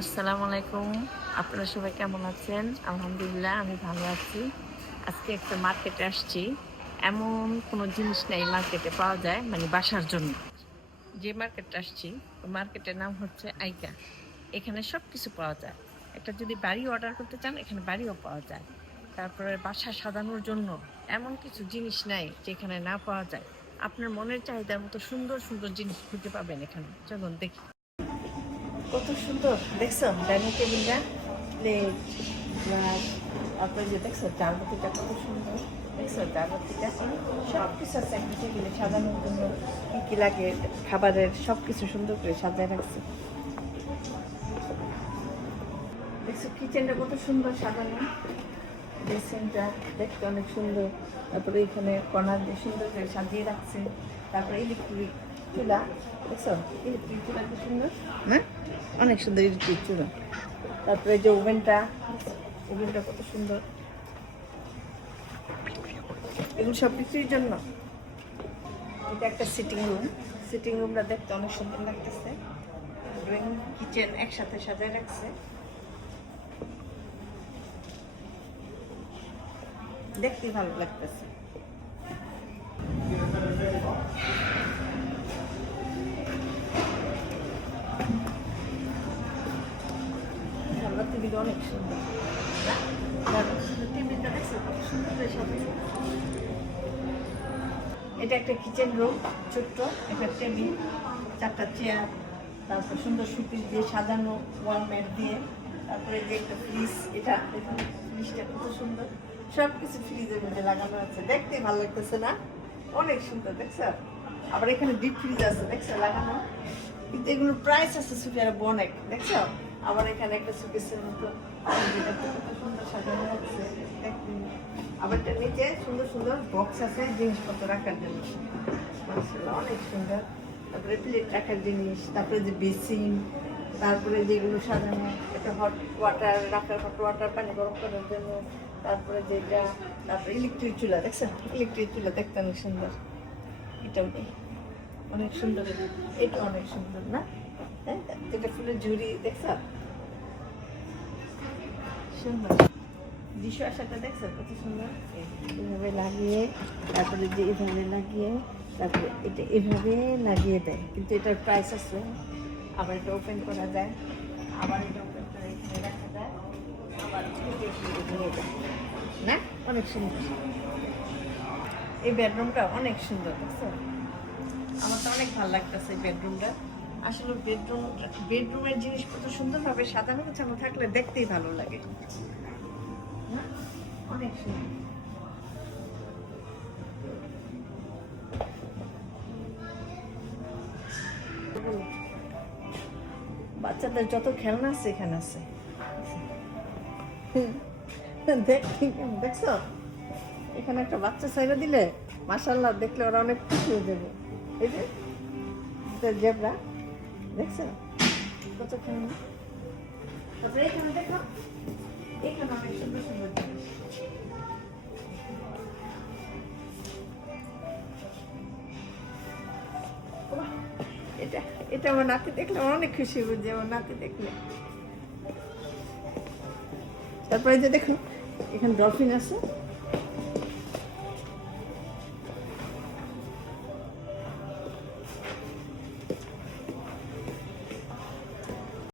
আসসালামু আলাইকুম। আপনারা সবাই কেমন আছেন? আলহামদুলিল্লাহ, আমি ভালো আছি। আজকে একটা মার্কেটে আসছি। এমন কোনো জিনিস নেই মার্কেটে পাওয়া যায় মানে বাসার জন্য। যে মার্কেটে আসছি মার্কেটের নাম হচ্ছে আইকা। এখানে সব কিছু পাওয়া যায়। একটা যদি বাড়ি অর্ডার করতে চান, এখানে বাড়িও পাওয়া যায়। তারপরে বাসা সাজানোর জন্য এমন কিছু জিনিস নাই যেখানে না পাওয়া যায়। আপনার মনের চাহিদার মতো সুন্দর সুন্দর জিনিস খুঁজে পাবেন এখানে। চলুন দেখি। কত সুন্দর। দেখছ? ডাইনিং টেবিলটা? প্লেট গ্লাস তারপরে যে দেখছ চারবাতিটা কত সুন্দর। দেখছ? চারবাতিটা সব কিছু আছে একটা টেবিলে সাজানোর জন্য। কী কী লাগে? খাবারের সব কিছু সুন্দর করে সাজায় রাখছে। দেখছ? কিচেনটা কত সুন্দর সাজানো। বেসিনটা দেখতে অনেক সুন্দর। তারপরে এখানে কর্নার দিয়ে সুন্দর করে সাজিয়ে রাখছে। তারপরে ইলেকট্রিক চুলা দেখছ? ইলেকট্রিক চুলা কি সুন্দর। হ্যাঁ? অনেক সুন্দর ইলেকট্রিক চুলা তারপরে যে ওভেনটা ওভেনটা কত সুন্দর। এগুলো সব কিছুর জন্য। এটা একটা সিটিং রুম সিটিং রুমটা দেখতে অনেক সুন্দর লাগতেছে। ড্রয়িং কিচেন একসাথে সাজায় রাখছে। দেখতে ভালো লাগতেছে। টেবিল অনেক সুন্দর। দেখছ কত সুন্দর এটা একটা কিচেন রুম ছোট্ট, একটা টেবিল চারটা চেয়ার তারপর সুন্দর সুতির দিয়ে সাজানো ওয়াল ম্যাট দিয়ে, তারপরে যে একটা ফ্রিজ এটা ফ্রিজটা কত সুন্দর। সব কিছু ফ্রিজের মধ্যে লাগানো আছে। দেখতে ভালো লাগতেছে না? অনেক সুন্দর, দেখছ? আবার এখানে ডিপ ফ্রিজ আছে, দেখছ? লাগানো। কিন্তু এগুলোর প্রাইস আছে সুপিয়ার অনেক দেখছ? আবার এখানে একটা সুকেসের মতো যেটা সুন্দর সাজানো দেখতে আবার এটা নিচে সুন্দর সুন্দর বক্স আছে জিনিসপত্র রাখার জন্য। অনেক সুন্দর। তারপরে প্লেট রাখার জিনিস, তারপরে যে বেসিন তারপরে যেগুলো সাজানো, একটা হট ওয়াটার রাখার হট ওয়াটার পানি গরম করার জন্য। তারপরে যেটা, তারপরে ইলেকট্রিক চুলা, দেখছেন? ইলেকট্রিক চুলা দেখতে অনেক সুন্দর। এটাও অনেক সুন্দর। এটা অনেক সুন্দর, না? হ্যাঁ এটা ফুলের ঝুড়ি দেখছ সুন্দর ডিশ আসাটা দেখছ কত সুন্দর এভাবে লাগিয়ে তারপরে যে এভাবে লাগিয়ে তারপরে এটা এভাবে লাগিয়ে দেয় কিন্তু এটার প্রাইস আছে আবার এটা ওপেন করা যায় আবার এটা ওপেন করে রাখা যায় আবার নিয়ে যায় না অনেক সুন্দর এই বেডরুমটা অনেক সুন্দর দেখছ আমার তো অনেক ভালো লাগতেছে এই বেডরুমটা। আসলে বেডরুম বেডরুমের জিনিসপত্র সুন্দরভাবে সাজানো গোছানো থাকলে দেখতেই ভালো লাগে? অনেক সুন্দর। বাচ্চাদের যত খেলনা আছে, এখানে আছে। দেখ, দেখছ? এখানে একটা বাচ্চা সাইডে দিলে মাসাল্লাহ দেখলে ওরা অনেক খুশি হয়ে যাবে। এই যে জেবরা। দেখছ কত খেলনা তারপরে এখানে দেখো এটা এটা আমার নাতি দেখলে অনেক খুশি যে আমার নাতি দেখলে। তারপরে যে দেখো এখানে ডলফিন আছে।